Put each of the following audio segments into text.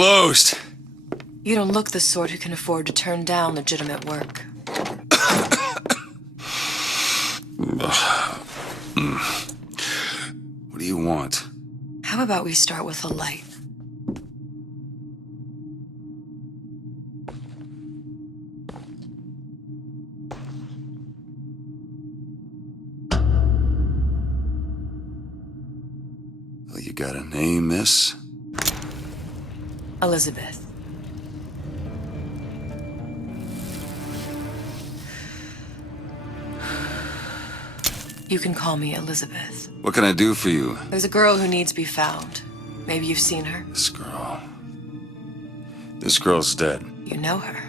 closed. You don't look the sort who can afford to turn down legitimate work. What do you want? How about we start with a light? Well, you got a name, miss? Elizabeth. You can call me Elizabeth. What can I do for you? There's a girl who needs to be found. Maybe you've seen her. This girl's dead. You know her.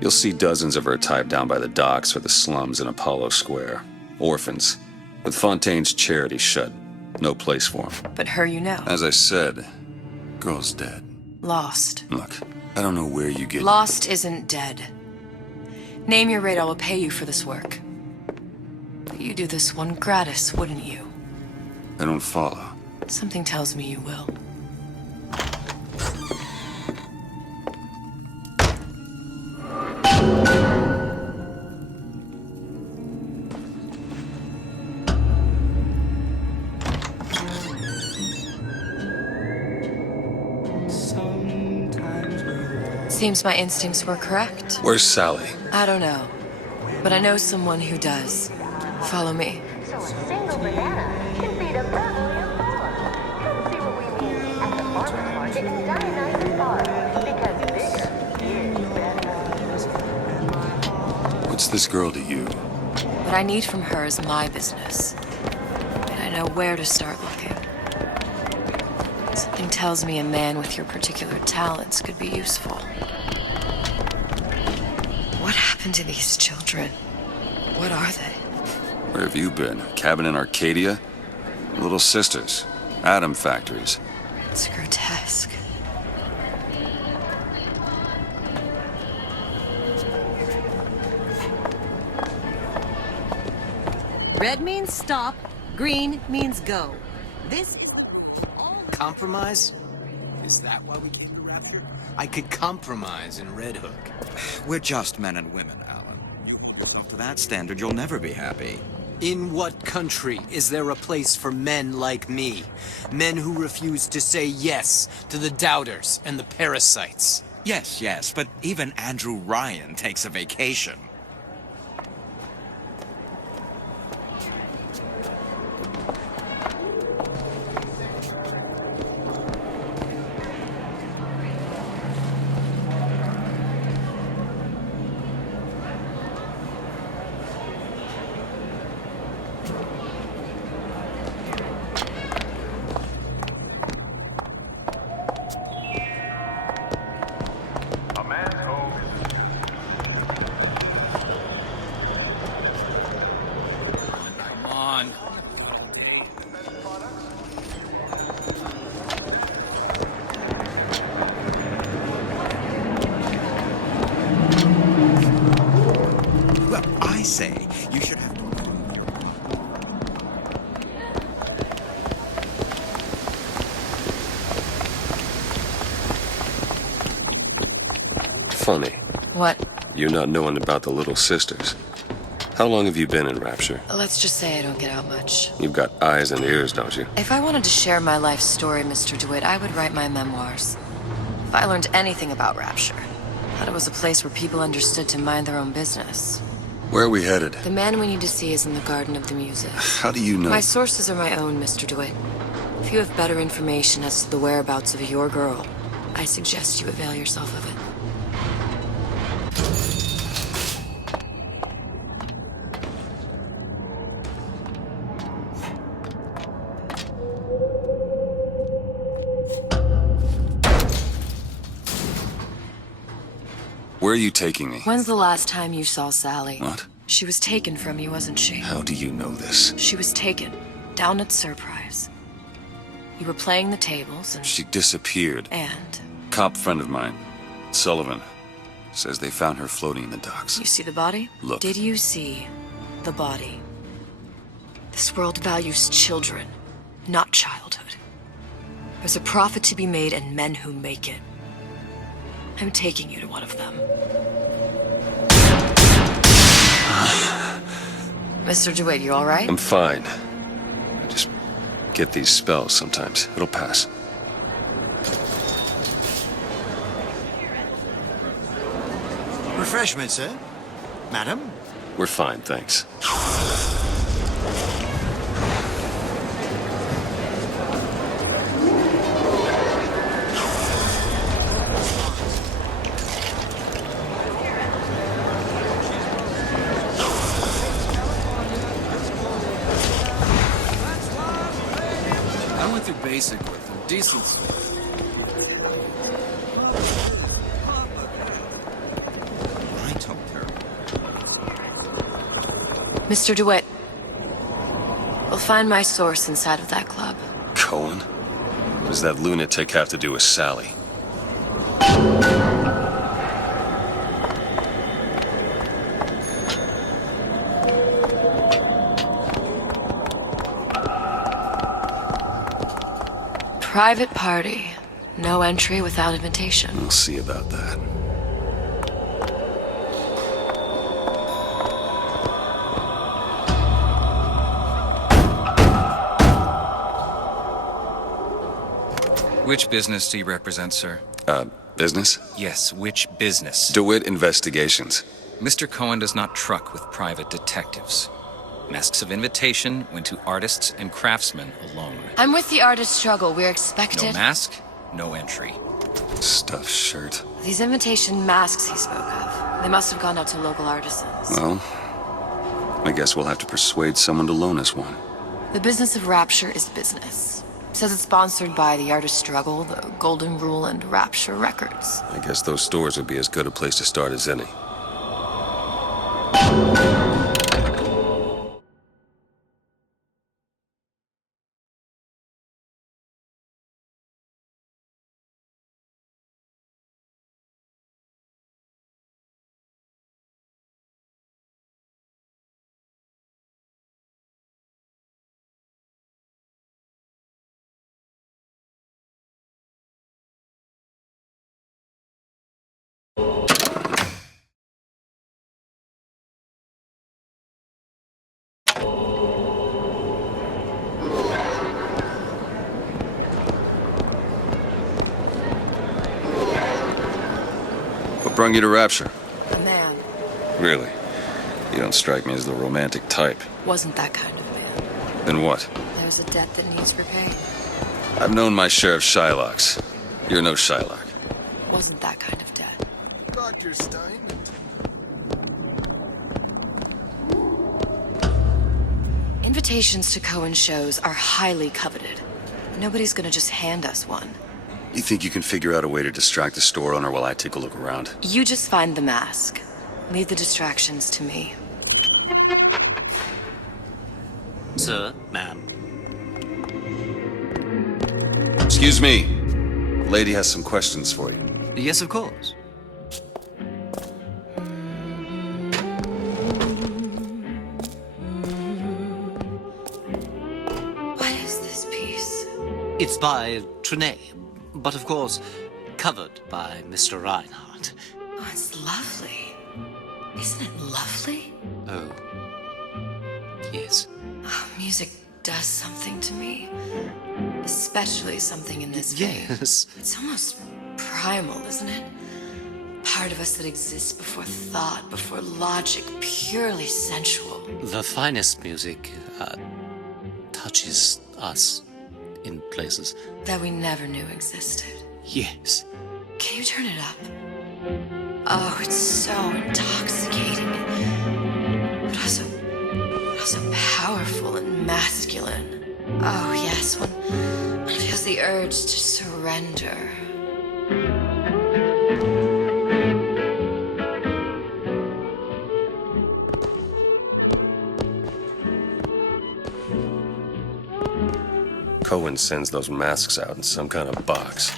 You'll see dozens of her type down by the docks or the slums in Apollo Square. Orphans. With Fontaine's charity shut. No place for them. But her you know. As I said, girl's dead. Lost. Look, I don't know where you get... Lost isn't dead. Name your rate, I will pay you for this work. But you do this one gratis, wouldn't you? I don't follow. Something tells me you will. Seems my instincts were correct. Where's Sally? I don't know, but I know someone who does. Follow me. So a single banana can beat a Brazilian fella. Come see what we mean at the farmer's market in Dionysus Park. Because bigger is better. What's this girl to you? What I need from her is my business. And I know where to start looking. Something tells me a man with your particular talents could be useful. What happened to these children? What are they? Where have you been? Cabin in Arcadia? Little sisters. Atom factories. It's grotesque. Red means stop, green means go. This... Compromise? Is that why we came to Rapture? I could compromise in Red Hook. We're just men and women, Alan. Up to that standard, you'll never be happy. In what country is there a place for men like me? Men who refuse to say yes to the doubters and the parasites. Yes, but even Andrew Ryan takes a vacation. Say, you should have... Funny. What? You not knowing about the little sisters. How long have you been in Rapture? Let's just say I don't get out much. You've got eyes and ears, don't you? If I wanted to share my life story, Mr. DeWitt, I would write my memoirs. If I learned anything about Rapture, I thought it was a place where people understood to mind their own business. Where are we headed? The man we need to see is in the Garden of the Muses. How do you know? My sources are my own, Mr. DeWitt. If you have better information as to the whereabouts of your girl, I suggest you avail yourself of it. Where are you taking me? When's the last time you saw Sally? What? She was taken from you, wasn't she? How do you know this? She was taken, down at Surprise. You were playing the tables and... She disappeared. And? Cop friend of mine, Sullivan, says they found her floating in the docks. You see the body? Look. Did you see the body? This world values children, not childhood. There's a profit to be made and men who make it. I'm taking you to one of them. Mr. DeWitt, you alright? I'm fine. I just get these spells sometimes. It'll pass. Refreshment, sir? Madam? We're fine, thanks. I went through basic with them. Decent stuff. I told her. Mr. DeWitt, we'll find my source inside of that club. Cohen? What does that lunatic have to do with Sally? Private party. No entry without invitation. We'll see about that. Which business do you represent, sir? Business? Yes, which business? DeWitt Investigations. Mr. Cohen does not truck with private detectives. Masks of invitation went to artists and craftsmen alone. I'm with the artist struggle. We're No expected. mask, no entry. Stuffed shirt. These invitation masks he spoke of. They must have gone out to local artisans. Well, I guess we'll have to persuade someone to loan us one. The business of Rapture is business. Says it's sponsored by the artist struggle, the Golden Rule, and Rapture Records. I guess those stores would be as good a place to start as any. What brung you to Rapture? A man Really? You don't strike me as the romantic type. wasn't that kind of man. Then what? There's a debt that needs repaying. I've known my share of Shylocks. You're no Shylock. Wasn't that kind of debt. Dr. Stein? Invitations to Cohen shows are highly coveted. Nobody's gonna just hand us one. You think you can figure out a way to distract the store owner while I take a look around? You just find the mask. Leave the distractions to me. Sir, ma'am. Excuse me. Lady has some questions for you. Yes, of course. What is this piece? It's by Trenet, but of course, covered by Mr. Reinhardt. Oh, it's lovely. Isn't it lovely? Oh, yes. Oh, music does something to me. Especially something in this vein. Yes. It's almost primal, isn't it? Part of us that exists before thought, before logic, purely sensual. The finest music touches us in places. That we never knew existed. Yes. Can you turn it up? Oh, it's so intoxicating. But also powerful and masculine. Oh, yes, one feels the urge to surrender. Cohen sends those masks out in some kind of box.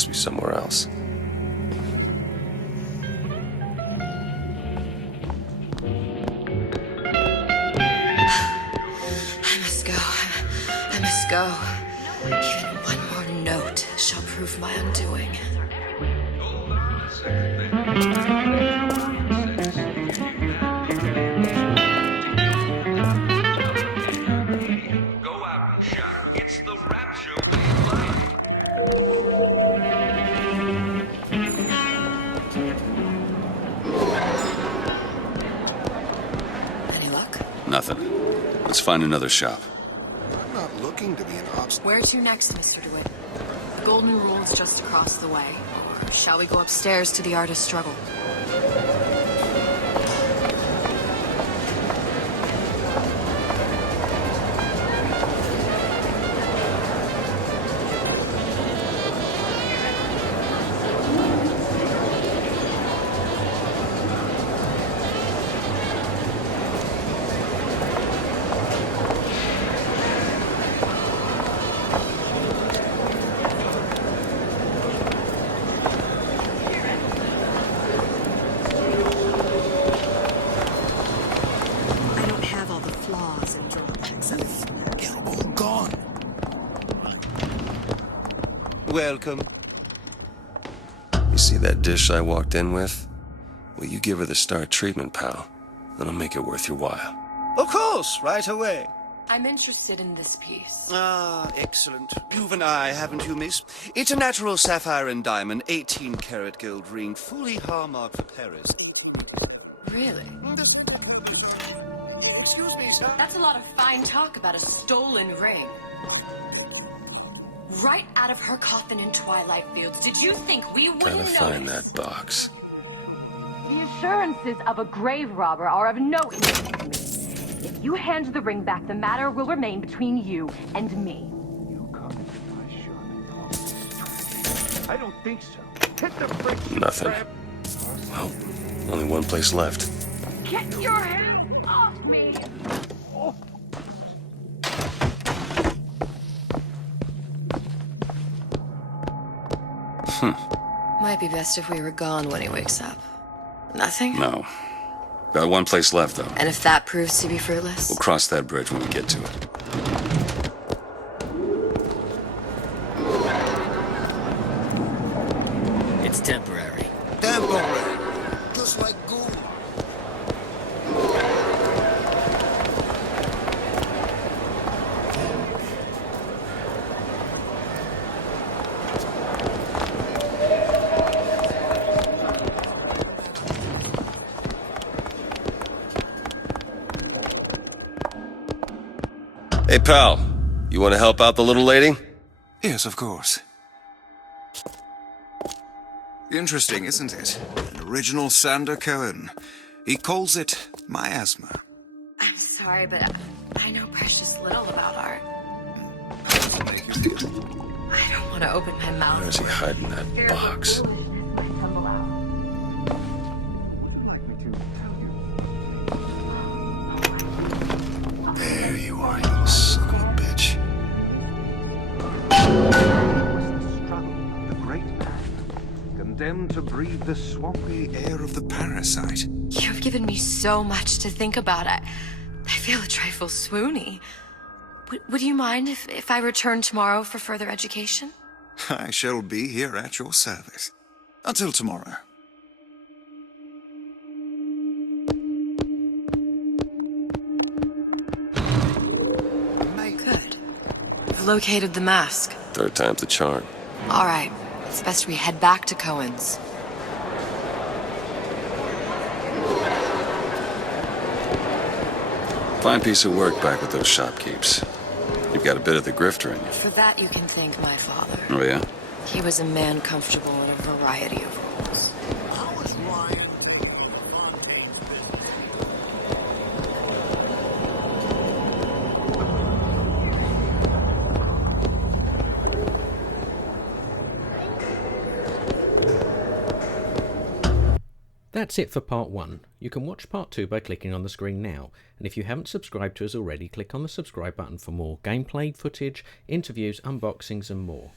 must be somewhere else. I must go. I must go. Even one more note shall prove my undoing. Go out and shout. It's the Rapture. Any luck? Nothing. Let's find another shop. I'm not looking to be an obstacle. Where to next, Mr. DeWitt? The Golden Rule is just across the way. Or shall we go upstairs to the artist's struggle? I don't have all the flaws in drawings. They're all gone. Welcome. You see that dish I walked in with? Well, you give her the star treatment, pal. Then I'll make it worth your while. Of course, right away. I'm interested in this piece. Ah, excellent. You've an eye, haven't you, miss? It's a natural sapphire and diamond, 18-karat gold ring, fully hallmarked for Paris. Really? Excuse me, sir. That's a lot of fine talk about a stolen ring. Right out of her coffin in Twilight Fields. Did you think we wouldn't Gotta notice? find that box. The assurances of a grave robber are of no interest to me. If you hand the ring back, the matter will remain between you and me. I don't think so. Hit the brakes. Nothing. Well, only one place left. Get your hands off me! Might be best if we were gone when he wakes up. Nothing? No. Got one place left, though. And if that proves to be fruitless? We'll cross that bridge when we get to it. It's temporary. Temporary. Just like gold. Hey, pal. You want to help out the little lady? Yes, of course. Interesting, isn't it? An original Sander Cohen. He calls it miasma. I'm sorry, but I know precious little about art. How does it make you feel? I don't want to open my mouth. Where is he hiding that box? There you are, you little son of a bitch. The great man, condemned to breathe the swampy air Air of the parasite. You've given me so much to think about. I feel a trifle swoony. Would you mind if I return tomorrow for further education? I shall be here at your service. Until tomorrow. Good. I've located the mask. Third time's the charm. All right. It's best we head back to Cohen's. Fine piece of work back with those shopkeepers. You've got a bit of the grifter in you. For that, you can thank my father. Oh, yeah? He was a man comfortable in a variety of roles. How is Ryan? That's it for part 1. You can watch part 2 by clicking on the screen now, and if you haven't subscribed to us already, click on the subscribe button for more gameplay, footage, interviews, unboxings and more.